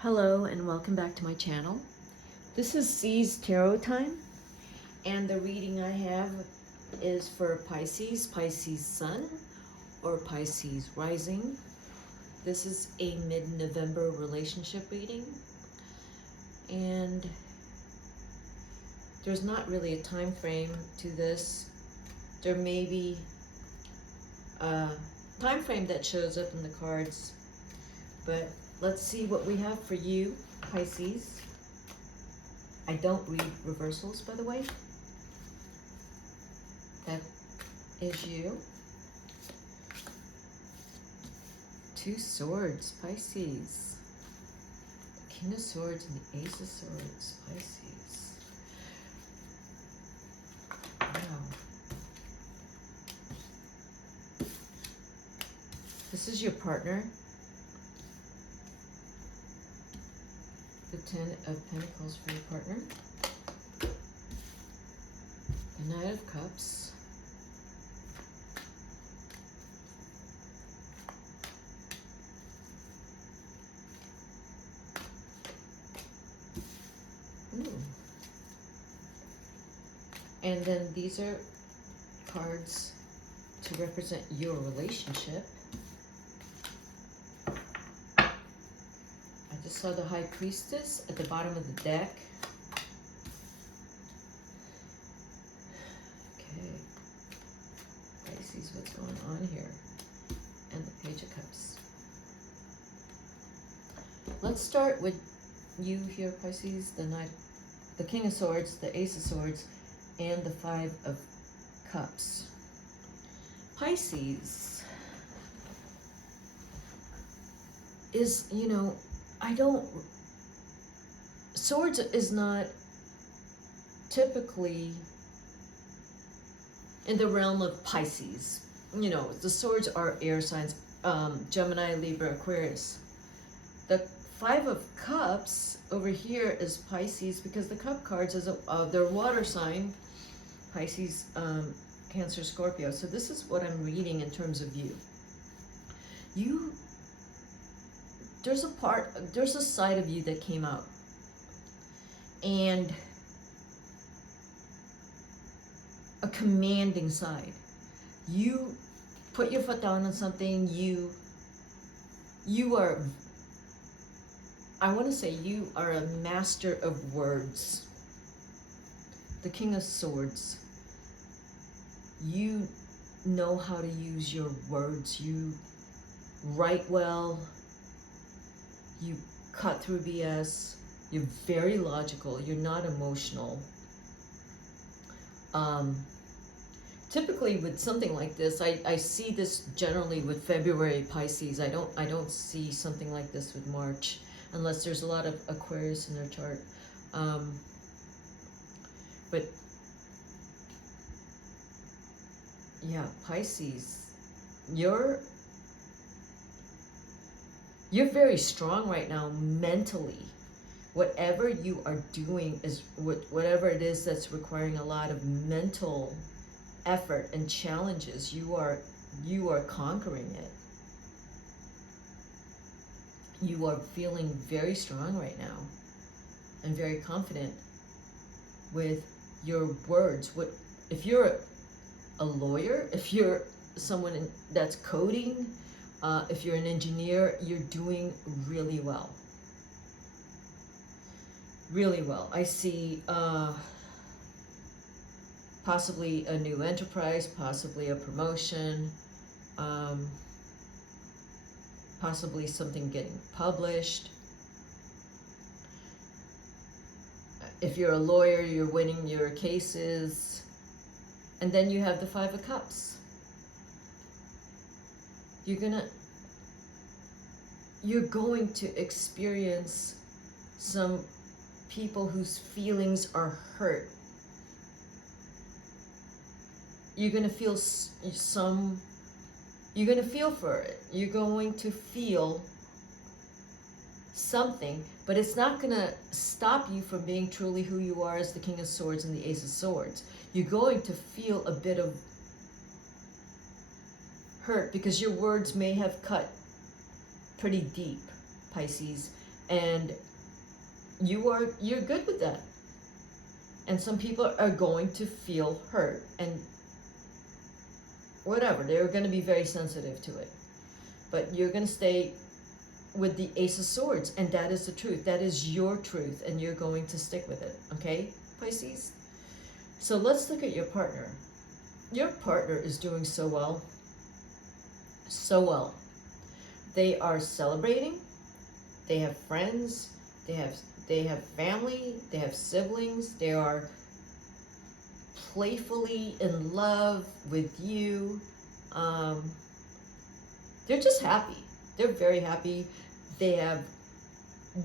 Hello and welcome back to my channel. This is C's Tarot Time, and the reading I have is for Pisces, Pisces Sun, or Pisces Rising. This is a mid-November relationship reading, and there's not really a time frame to this. There may be a time frame that shows up in the cards, but let's see what we have for you, Pisces. I don't read reversals, by the way. That is you. Two Swords, Pisces. King of Swords and the Ace of Swords, Pisces. Wow. This is your partner. The Ten of Pentacles for your partner. The Knight of Cups. Ooh. And then these are cards to represent your relationship. I just saw the High Priestess at the bottom of the deck. Okay. Pisces, what's going on here? And the Page of Cups. Let's start with you here, Pisces, the King of Swords, the Ace of Swords, and the Five of Cups. Pisces is, Swords is not typically in the realm of Pisces. The swords are air signs, Gemini, Libra, Aquarius. The Five of Cups over here is Pisces because the Cup cards is their water sign, Pisces, Cancer, Scorpio. So this is what I'm reading in terms of you. There's a side of you that came out. And a commanding side. You put your foot down on something, you are, I want to say you are a master of words. The King of Swords. You know how to use your words. You write well. You cut through BS. You're very logical. You're not emotional. Typically with something like this, I see this generally with February Pisces. I don't see something like this with March, unless there's a lot of Aquarius in their chart. But yeah, Pisces, you're very strong right now mentally. Whatever you are doing is whatever it is that's requiring a lot of mental effort and challenges, you are conquering it. You are feeling very strong right now and very confident with your words. If you're a lawyer, if you're someone that's coding, if you're an engineer, you're doing really well. Really well. I see possibly a new enterprise, possibly a promotion, possibly something getting published. If you're a lawyer, you're winning your cases. And then you have the Five of Cups. You're going to experience some people whose feelings are hurt. You're going to feel you're going to feel for it. You're going to feel something, but it's not going to stop you from being truly who you are as the King of Swords and the Ace of Swords. You're going to feel a bit of hurt because your words may have cut pretty deep, Pisces, And you're good with that. And some people are going to feel hurt and whatever, they're going to be very sensitive to it. But you're going to stay with the Ace of Swords, and that is the truth. That is your truth, and you're going to stick with it. Okay, Pisces? So let's look at your partner. Your partner is doing so well. So well. They are celebrating. They have friends. They have family. They have siblings. They are playfully in love with you. They're just happy. They're very happy. They have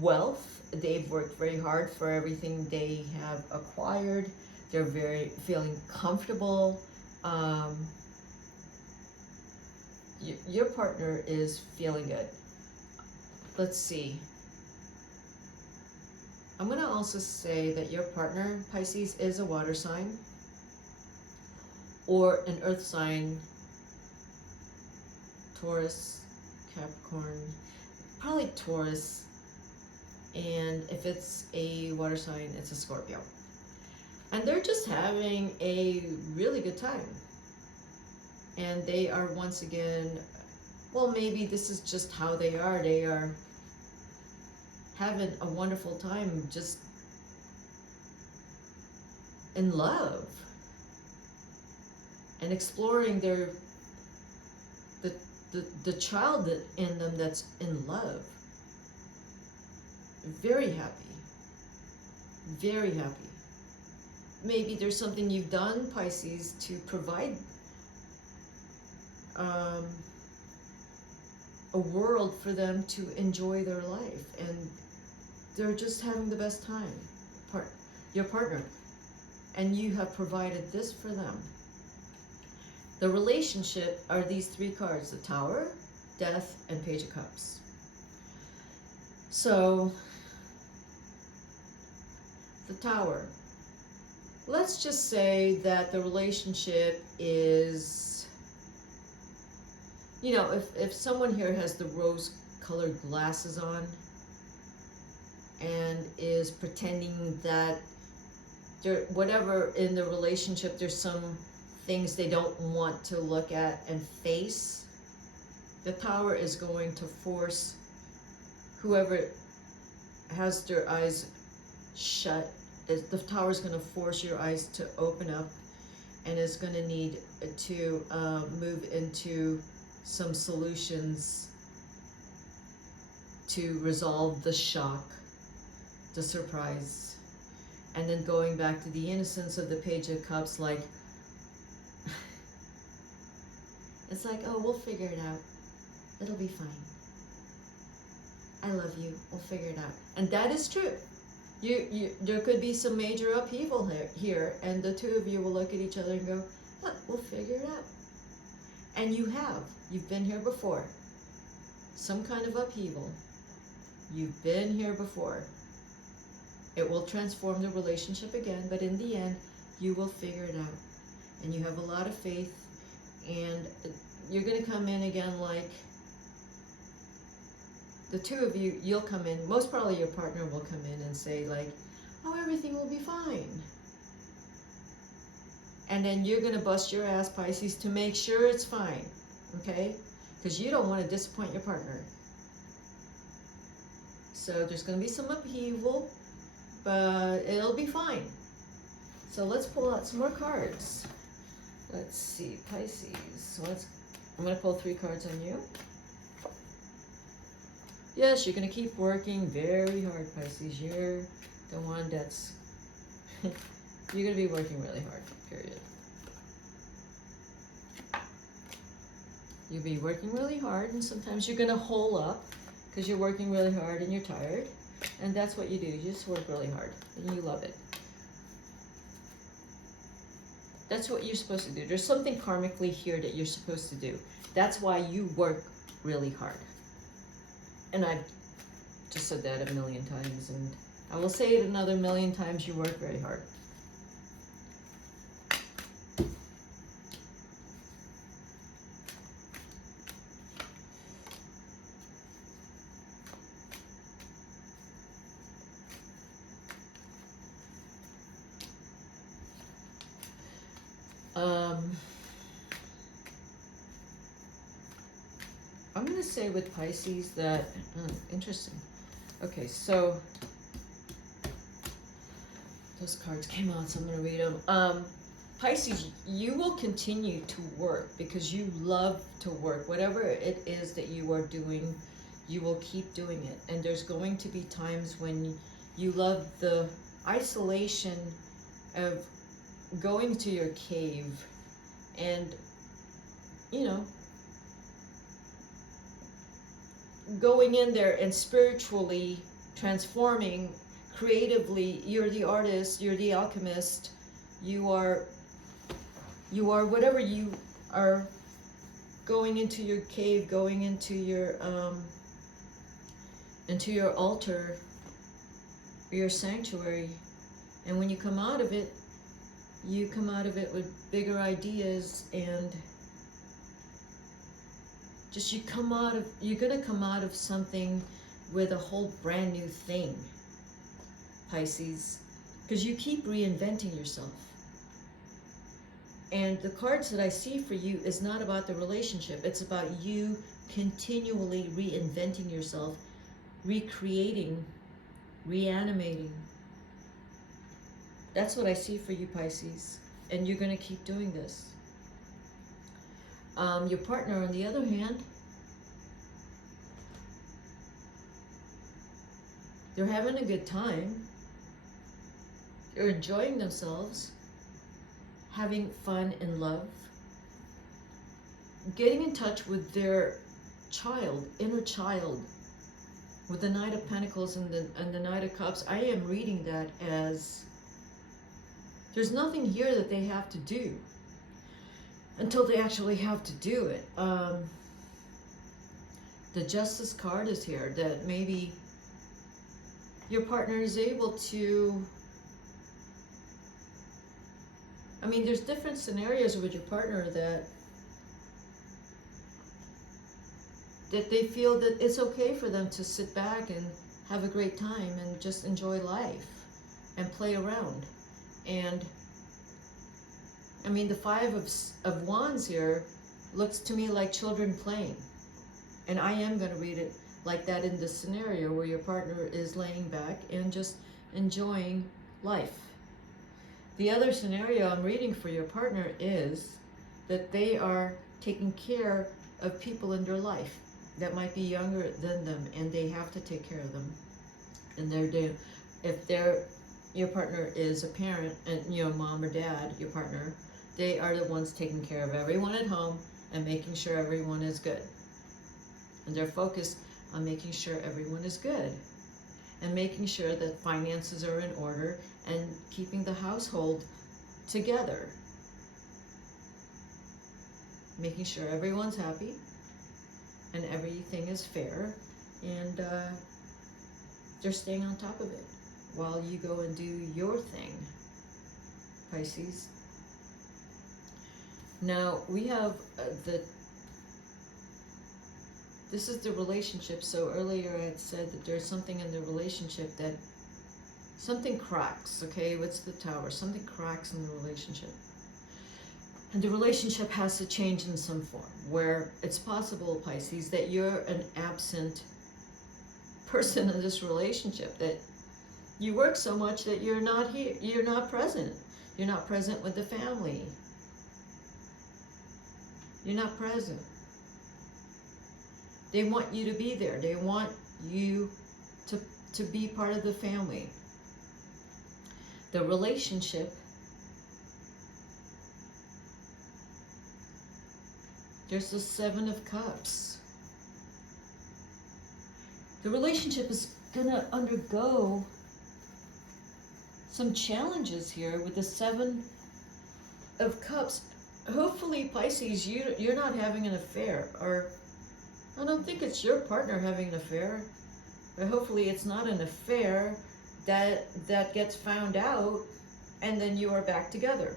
wealth. They've worked very hard for everything they have acquired. They're very feeling comfortable. Your partner is feeling good. Let's see. I'm going to also say that your partner, Pisces, is a water sign or an earth sign, Taurus, Capricorn, probably Taurus, and if it's a water sign, it's a Scorpio. And they're just having a really good time. And they are once again, well, maybe this is just how they are. They are having a wonderful time just in love and exploring the child that in them that's in love. Very happy. Very happy. Maybe there's something you've done, Pisces, to provide a world for them to enjoy their life, and they're just having the best time. Your partner, and you have provided this for them. The relationship are these three cards: the Tower, Death, and Page of Cups. So the Tower, let's just say that the relationship is, you know, if someone here has the rose-colored glasses on and is pretending that there, whatever in the relationship, there's some things they don't want to look at and face, the Tower is going to force whoever has their eyes shut, the Tower is going to force your eyes to open up, and is going to need to move into some solutions to resolve the shock, the surprise, and then going back to the innocence of the Page of Cups, like, it's like, oh, we'll figure it out. It'll be fine. I love you. We'll figure it out. And that is true. There could be some major upheaval here, and the two of you will look at each other and go, look, we'll figure it out. And you have. You've been here before. Some kind of upheaval. You've been here before. It will transform the relationship again, but in the end, you will figure it out. And you have a lot of faith, and you're going to come in again like, the two of you, you'll come in, most probably your partner will come in and say like, oh, everything will be fine. And then you're going to bust your ass, Pisces, to make sure it's fine, okay? Because you don't want to disappoint your partner. So there's going to be some upheaval, but it'll be fine. So let's pull out some more cards. Let's see, Pisces. So I'm going to pull 3 cards on you. Yes, you're going to keep working very hard, Pisces. You're the one that's... you're going to be working really hard, period. You'll be working really hard, and sometimes you're going to hole up because you're working really hard and you're tired. And that's what you do. You just work really hard, and you love it. That's what you're supposed to do. There's something karmically here that you're supposed to do. That's why you work really hard. And I've just said that a million times, and I will say it another million times. You work very hard. Um, I'm going to say with Pisces that, interesting. Okay, so those cards came out, so I'm going to read them. Pisces, you will continue to work because you love to work. Whatever it is that you are doing, you will keep doing it. And there's going to be times when you love the isolation of going to your cave and, you know, going in there and spiritually transforming creatively. You're the artist, you're the alchemist, you are whatever you are, going into your cave, going into your altar, your sanctuary. And when you come out of it, you come out of it with bigger ideas, and just you're gonna come out of something with a whole brand new thing, Pisces, because you keep reinventing yourself. And the cards that I see for you is not about the relationship. It's about you continually reinventing yourself, recreating, reanimating. That's what I see for you, Pisces. And you're going to keep doing this. Your partner, on the other hand, they're having a good time. They're enjoying themselves, having fun and love, getting in touch with their child, inner child. With the Knight of Pentacles and the Knight of Cups, I am reading that as there's nothing here that they have to do until they actually have to do it. The Justice card is here, that maybe your partner is able to, I mean, there's different scenarios with your partner that they feel that it's okay for them to sit back and have a great time and just enjoy life and play around. And I mean, the Five of Wands here looks to me like children playing. And I am going to read it like that in this scenario where your partner is laying back and just enjoying life. The other scenario I'm reading for your partner is that they are taking care of people in their life that might be younger than them, and they have to take care of them. And if your partner is a parent, and mom or dad, your partner, they are the ones taking care of everyone at home and making sure everyone is good. And they're focused on making sure everyone is good and making sure that finances are in order and keeping the household together. Making sure everyone's happy and everything is fair, and they're staying on top of it while you go and do your thing, Pisces. Now we have this is the relationship. So earlier I had said that there's something in the relationship that something cracks, okay? What's the Tower? Something cracks in the relationship. And the relationship has to change in some form, where it's possible, Pisces, that you're an absent person in this relationship, that you work so much that you're not here, you're not present. You're not present with the family. You're not present. They want you to be there. They want you to be part of the family. The relationship, there's the Seven of Cups. The relationship is gonna undergo some challenges here with the Seven of Cups. Hopefully, Pisces, you're not having an affair, or I don't think it's your partner having an affair, but hopefully it's not an affair that gets found out and then you are back together.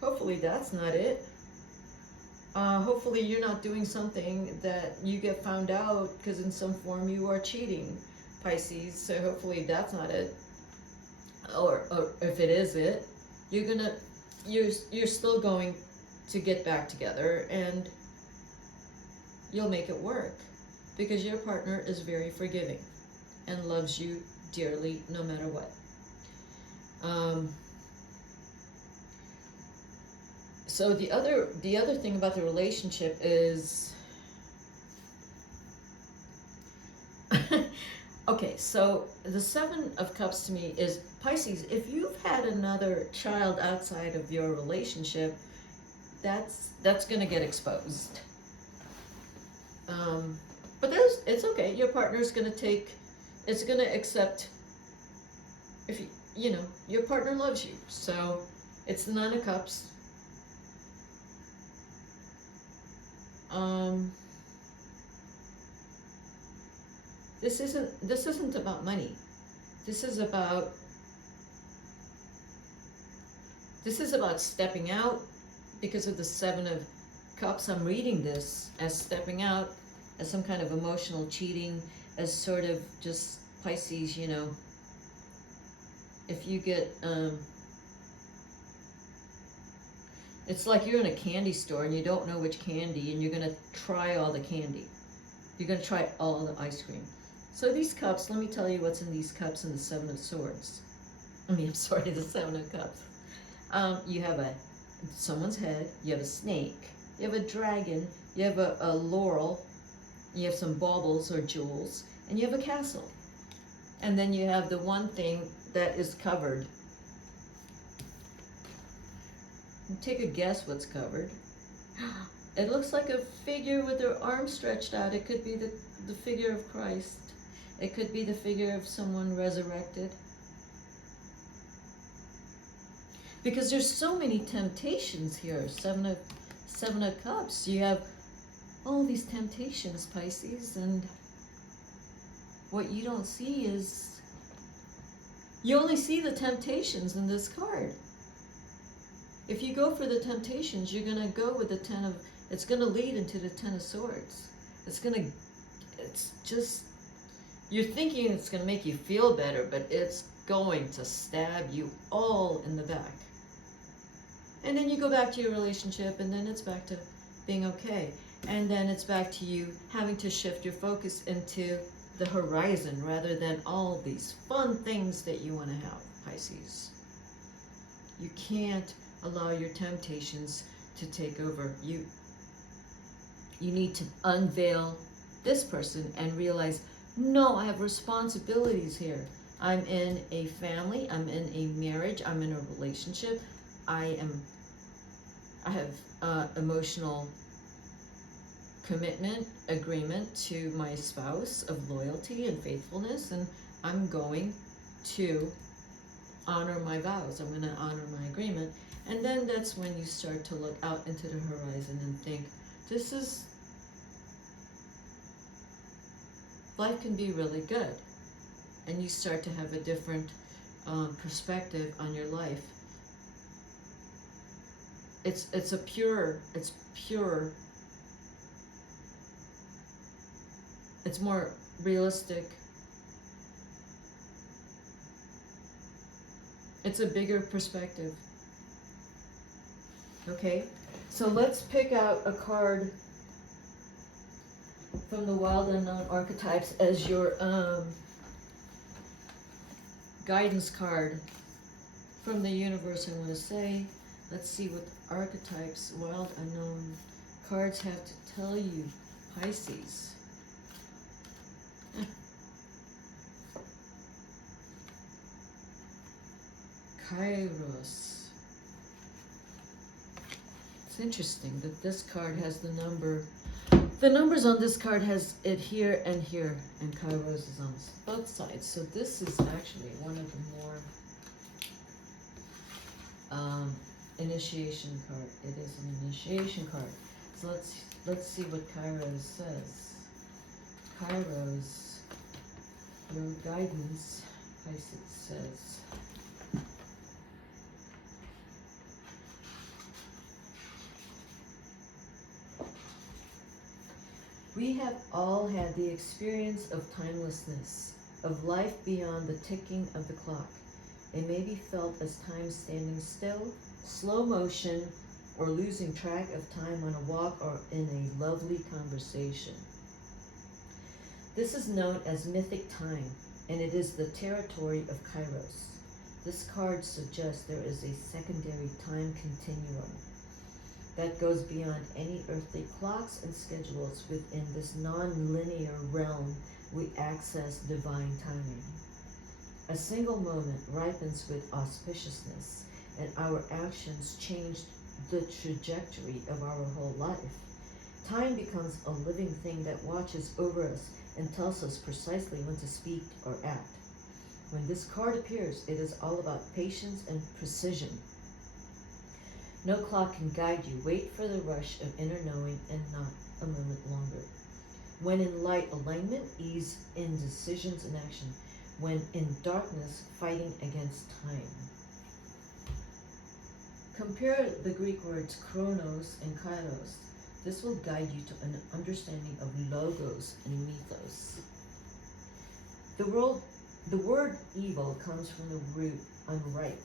Hopefully that's not it. Hopefully you're not doing something that you get found out because in some form you are cheating, Pisces. So hopefully that's not it. Or if it is it, you're gonna you're still going to get back together, and you'll make it work because your partner is very forgiving and loves you dearly no matter what. So the other thing about the relationship is okay, so the Seven of Cups to me is Pisces. If you've had another child outside of your relationship, that's going to get exposed. But it's okay. Your partner's going to it's going to accept, if you know, your partner loves you. So it's the Nine of Cups. This isn't about money. This is about stepping out. Because of the Seven of Cups, I'm reading this as stepping out, as some kind of emotional cheating, as sort of just Pisces, you know, if you get, it's like you're in a candy store and you don't know which candy, and you're going to try all the candy. You're going to try all the ice cream. So these cups, let me tell you what's in these cups in the Seven of Swords. I'm sorry, the Seven of Cups. You have someone's head, you have a snake, you have a dragon, you have a laurel, you have some baubles or jewels, and you have a castle. And then you have the one thing that is covered. Take a guess what's covered. It looks like a figure with their arms stretched out. It could be the figure of Christ. It could be the figure of someone resurrected. Because there's so many temptations here. Seven of Cups. You have all these temptations, Pisces, and what you don't see is, you only see the temptations in this card. If you go for the temptations, you're going to go with the it's going to lead into the Ten of Swords. It's just, you're thinking it's going to make you feel better, but it's going to stab you all in the back. And then you go back to your relationship, and then it's back to being okay. And then it's back to you having to shift your focus into the horizon rather than all these fun things that you want to have, Pisces. You can't allow your temptations to take over you. You need to unveil this person and realize, no, I have responsibilities here. I'm in a family, I'm in a marriage, I'm in a relationship. I have emotional commitment, agreement to my spouse of loyalty and faithfulness, and I'm going to honor my vows. I'm going to honor my agreement. And then that's when you start to look out into the horizon and think, life can be really good. And you start to have a different perspective on your life. It's pure, it's more realistic. It's a bigger perspective. Okay, so let's pick out a card from the Wild Unknown Archetypes as your guidance card from the universe, I want to say. Let's see what archetypes, Wild Unknown cards have to tell you, Pisces. Kairos. It's interesting that this card has the numbers on this card has it here, and Kairos is on both sides. So this is actually one of the more initiation card. It is an initiation card. So let's see what Kairos says. Kairos, your guidance, Pisces says. We have all had the experience of timelessness, of life beyond the ticking of the clock. It may be felt as time standing still, slow motion, or losing track of time on a walk or in a lovely conversation. This is known as mythic time, and it is the territory of Kairos. This card suggests there is a secondary time continuum that goes beyond any earthly clocks and schedules. Within this non-linear realm, we access divine timing. A single moment ripens with auspiciousness, and our actions change the trajectory of our whole life. Time becomes a living thing that watches over us and tells us precisely when to speak or act. When this card appears, it is all about patience and precision. No clock can guide you. Wait for the rush of inner knowing and not a moment longer. When in light alignment, ease in decisions and action. When in darkness, fighting against time. Compare the Greek words chronos and kairos. This will guide you to an understanding of logos and mythos. The word evil comes from the root unripe.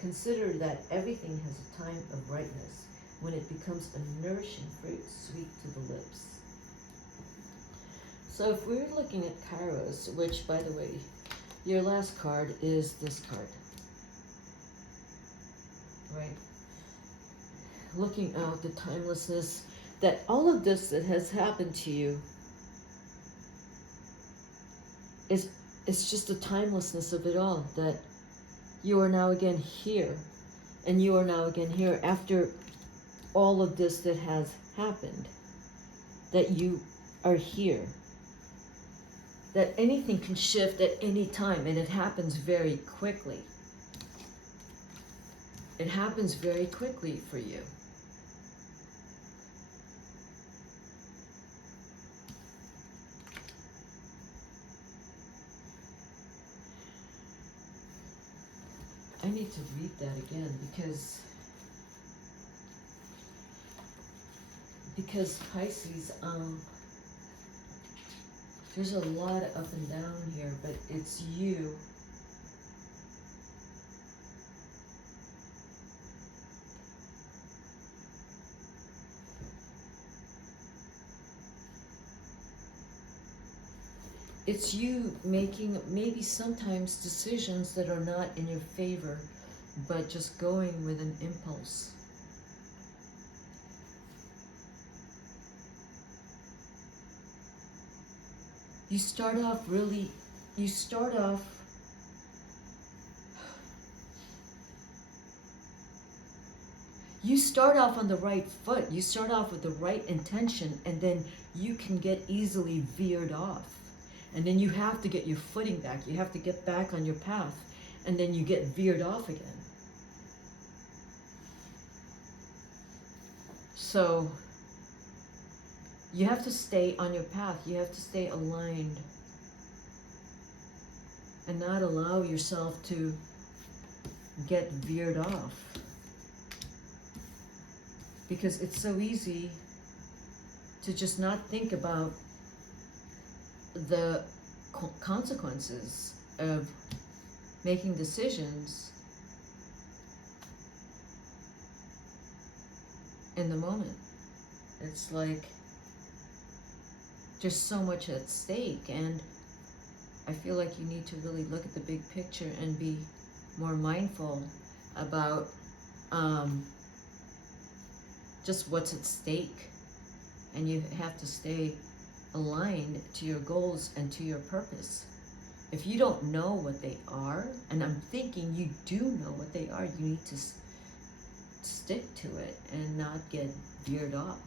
Consider that everything has a time of ripeness, when it becomes a nourishing fruit, sweet to the lips. So if we're looking at Kairos, which, by the way, your last card is this card, right? Looking out the timelessness, that all of this that has happened to you it's just the timelessness of it all, that you are now again here, and you are now again here after all of this that has happened, that you are here, that anything can shift at any time, and it happens very quickly. It happens very quickly for you. I need to read that again because Pisces, there's a lot of up and down here, but it's you. It's you making maybe sometimes decisions that are not in your favor, but just going with an impulse. You start off on the right foot. You start off with the right intention, and then you can get easily veered off. And then you have to get your footing back. You have to get back on your path. And then you get veered off again. So you have to stay on your path. You have to stay aligned. And not allow yourself to get veered off. Because it's so easy to just not think about the consequences of making decisions in the moment. It's like there's so much at stake, and I feel like you need to really look at the big picture and be more mindful about just what's at stake, and you have to stay aligned to your goals and to your purpose. If you don't know what they are, and I'm thinking you do know what they are, you need to stick to it and not get veered off,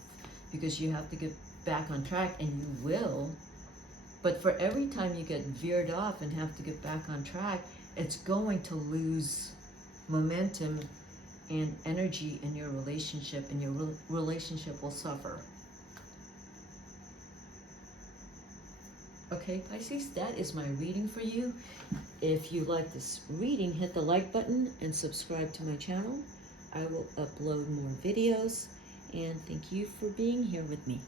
because you have to get back on track, and you will. But for every time you get veered off and have to get back on track, it's going to lose momentum and energy in your relationship, and your relationship will suffer. Okay, Pisces, that is my reading for you. If you like this reading, hit the like button and subscribe to my channel. I will upload more videos, and thank you for being here with me.